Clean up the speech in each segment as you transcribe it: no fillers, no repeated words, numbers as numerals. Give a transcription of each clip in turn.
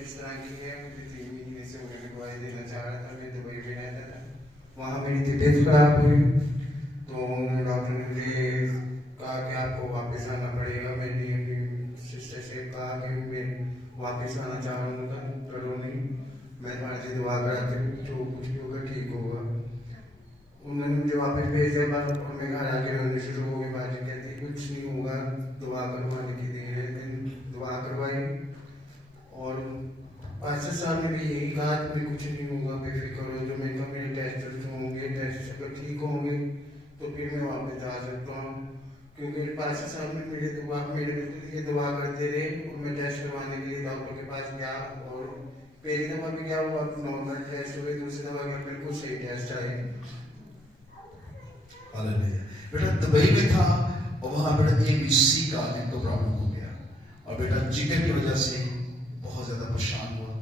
इस तरह की है, मुझे 3 महीने से उन्होंने दवाई देना चाह रहा था, मैं दुबई में रहता था, वहाँ मेरी तबीयत खराब हुई तो डॉक्टर ने मुझे कहा कि आपको वापस आना पड़ेगा। मैंने अपनी सिस्टर से कहा कि मैं वापस आना चाह रहा हूँ, करो नहीं, मैं तुम्हारे से दुआ कराती हूँ, जो कुछ भी होगा ठीक होगा। उन्होंने मुझे वापस भेज दिया, बाद में घर आके रोने शुरू हो गई, बाजी कहती कुछ नहीं होगा, दुआ करवाने की देर है। मैंने दुआ करवाई और पास्टर साहब ने भी यही कहा तुम्हें कुछ नहीं होगा, बेफिक्र हो। जो मैं तो मेरे टेस्ट होंगे, टेस्ट अगर ठीक होंगे तो फिर मैं वापस आ सकता हूँ, क्योंकि पास्टर साहब ने मेरे लिए दुआ करते रहे और मैं टेस्ट करवाने के लिए डॉक्टर के पास गया और पहली दफा भी क्या हुआ, नॉर्मल टेस्ट हुए, दूसरी दफा क्या बिल्कुल सही टेस्ट आए। बेटा दुबई में था और वहां बेटा ABC का इनको प्रॉब्लम हो गया और बेटा जिगर की वजह से बहुत ज्यादा परेशान हुआ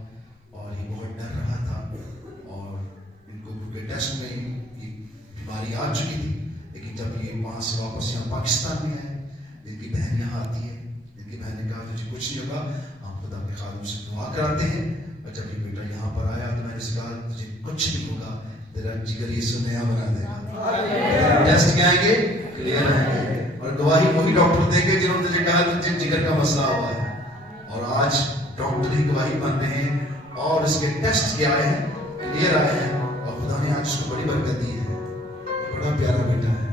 और ये बहुत डर रहा था और इनको उनके टेस्ट में ये बीमारी आ चुकी थी। लेकिन जब ये वहां से वापस यहाँ पाकिस्तान में आए, इनकी बहन यहाँ आती है, इनकी बहन ने कहा तुझे कुछ नहीं होगा, हम खुदा के खादम से दुआ कराते हैं। और जब ये बेटा यहाँ पर आया तो मैंने इससे कहा तुझे कुछ नहीं होगा, तेरा जिगर यीशु नया बना देगा, टेस्ट क्या आएंगे क्लियर आएंगे और गवाही वही डॉक्टर देंगे जिन्होंने तुझे कहा तुझे जिगर का मसला हुआ है। और आज डॉक्टर ही गवाही बन रहे हैं और इसके टेस्ट क्या आए हैं, क्लियर आए हैं और खुदा ने आज उसको बड़ी बरकत दी है। बड़ा प्यारा बेटा है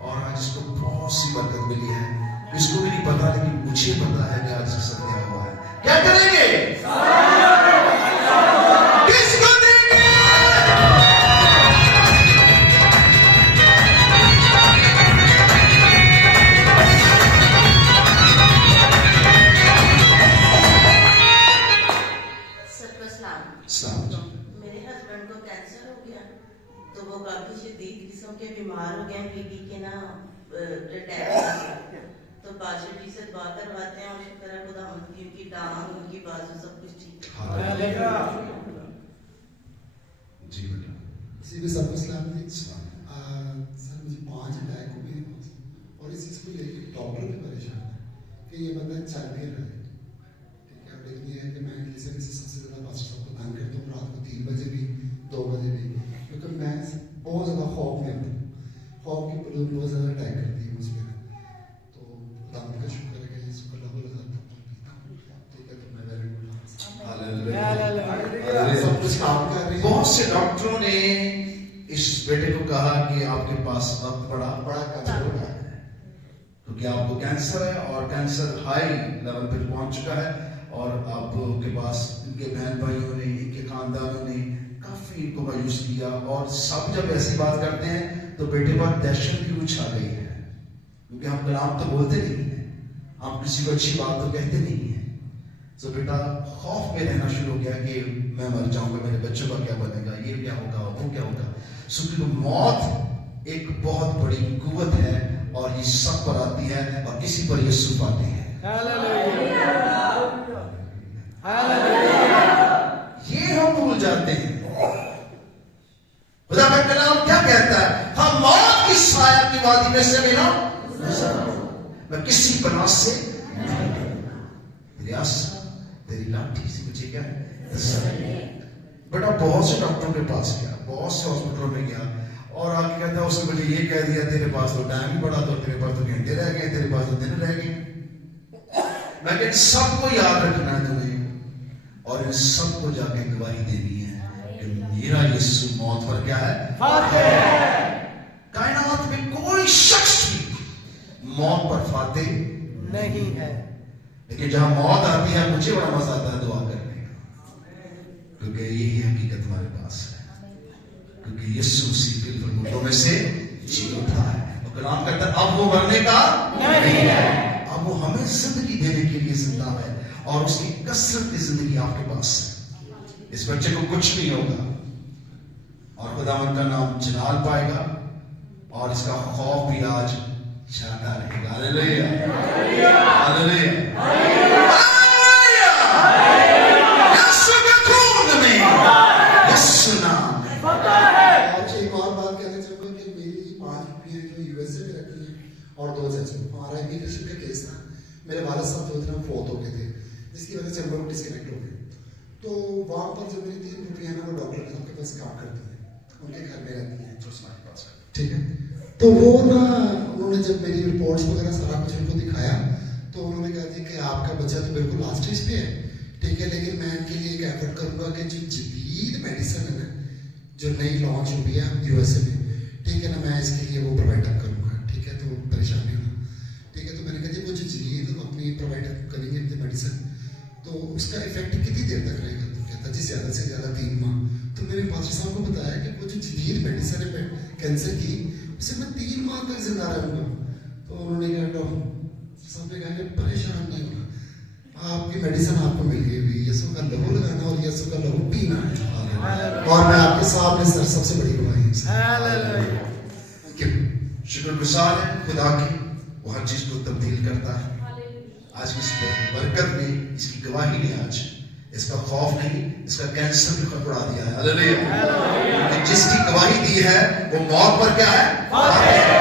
और आज इसको बहुत सी बरकत मिली है, इसको भी नहीं पता लेकिन मुझे पता है कि आज इसके साथ क्या हुआ है। क्या करेंगे, किसको देंगे? मेरे हस्बैंड को कैंसर हो गया तो वो काफी शदीद किस्म के बीमार हो गए, बीबी के ना अटैक, तो पास्टर जी से दुआ करवाते हैं और शुक्र है खुदा उनकी टांग, उनकी बाजू सब कुछ ठीक है। जी बेटा इसी में सबको सलाम दी। सर मुझे 5 अटैक हो गए और इस चीज़ को लेकर डॉक्टर भी परेशान है कि ये बंदा चल भी रहा है, ठीक है। लेकिन ये है कि मैं जैसे सबसे ज़्यादा पास्टर साहब को तंग करता हूँ, रात को 3 बजे भी 2 बजे भी, क्योंकि मैं बहुत ज़्यादा खौफ में हूँ, खौफ की बहुत ज़्यादा अटैक करती है मुझ पर। तो खुदा का शुक्र है कि इसको लहू लगाता हूँ, ठीक है। तो मैं वेरी गुड सब कुछ काम कर रही है। बहुत से डॉक्टरों ने इस बेटे को कहा कि आपके पास अब बड़ा कैंसर हो रहा है, क्योंकि आपको कैंसर है और कैंसर हाई लेवल पर पहुंच चुका है और आपके पास इनके बहन भाइयों ने, इनके खानदानों ने काफी इनको मायूस किया और सब जब ऐसी बात करते हैं तो बेटे पर दहशत भी उछा गई है, क्योंकि हम कलाम तो बोलते नहीं है, हम किसी को अच्छी बात तो कहते नहीं है। तो बेटा खौफ में रहना शुरू हो गया कि मैं मर जाऊंगा, मेरे बच्चों का क्या बनेगा, ये क्या होगा, वो क्या होगा। क्योंकि मौत एक बहुत बड़ी कुव्वत है और ये सब पर आती है और किसी पर यीशु पाते हैं। ये हम भूल जाते हैं। खुदा का कलाम क्या कहता है, हम मौत की साया की वादी में से मिला, मैं किसी पनाह से तेरी आशा, तेरी लाठी से मुझे क्या है। बेटा बहुत से डॉक्टरों के पास गया, बहुत से हॉस्पिटलों में गया और आगे कहता है उसने मुझे ये कह दिया तेरे पास तो टाइम ही पड़ा, तो तेरे पास तो घंटे रह गए, तेरे पास तो दिन रह गए। मैं कहता सबको याद रखना है तुम्हें और इन सबको जाके गवाही देनी है कि मेरा यीशु मौत पर क्या है, कायनात में कोई शख्स भी मौत पर फाते नहीं है। लेकिन जहां मौत आती है मुझे बड़ा मजा आता है दुआ करने का, क्योंकि यही हकीकत हमारे पास है, क्योंकि यीशु मसीह फिर मुर्दों में से जी उठा है और कलाम कहता है अब वो मरने का नहीं है, अब वो हमें जिंदगी देने के लिए जिंदा है और उसकी कसरत की जिंदगी आपके पास है। इस बच्चे को कुछ नहीं होगा और खुदावंद का नाम जलाल पाएगा और इसका खौफ भी आज जाता रहेगा। Hallelujah, hallelujah, hallelujah. यीशु के खून में, यीशु नाम में। और एक और बात कहना चाहूंगा कि मेरी 5 बीवियां जो USA में रखी हैं और 2 चाचा, हमारा इमिग्रेशन का केस था, मेरे वालिद साहब 2 दिन फौत हो गए थे, जिसकी वजह से हम लोग डिस्कनेक्ट हो गए। तो वहाँ पर जो मेरी 3 बेटियां हैं ना, वो डॉक्टर के सबके पास काम करती हैं, उनके घर में रहती हैं। तो हमारे पास ठीक है, तो वो ना उन्होंने जब मेरी रिपोर्ट्स वगैरह सारा कुछ उनको दिखाया, तो उन्होंने कहा जी कि आपका बच्चा तो बिल्कुल लास्ट स्टेज पे है, ठीक है, लेकिन मैं इनके लिए एक एफर्ट करूंगा कि जो जदीद मेडिसिन है ना, जो नई लॉन्च हुई है यूएसए में, ठीक है ना, मैं इसके लिए वो प्रोवाइड करूंगा, ठीक है, तो परेशान नहीं होना, ठीक है। तो मैंने कहा जी वो जो जदीद अपनी प्रोवाइड करेंगे जो मेडिसिन, तो उसका इफेक्ट कितनी देर तक रहेगा? तो कहता जी ज़्यादा से ज़्यादा 3 माह। तो मेरे मास्टर साहब को बताया कि वो जो जदीद मेडिसिन है कैंसर की, उससे मैं 3 माह तक जिंदा रहूंगा। तो उन्होंने कहा डॉक्टर साहब ने कहा कि परेशान नहीं होना, आपकी मेडिसिन आपको मिल गई हुई, यीशु का लहू लगाना और यीशु का लहू पीना है, और मैं आपके सामने सर सबसे बड़ी गवाही हूं। शुक्रगुजार है खुदा की, वो हर चीज को तब्दील करता है। आज की इस बरकत में इसकी गवाही ने आज इसका खौफ नहीं, इसका कैंसर भी खटखटा दिया है। हालेलुया। जिसकी गवाही दी है वो मौत पर क्या है?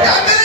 क्या करे?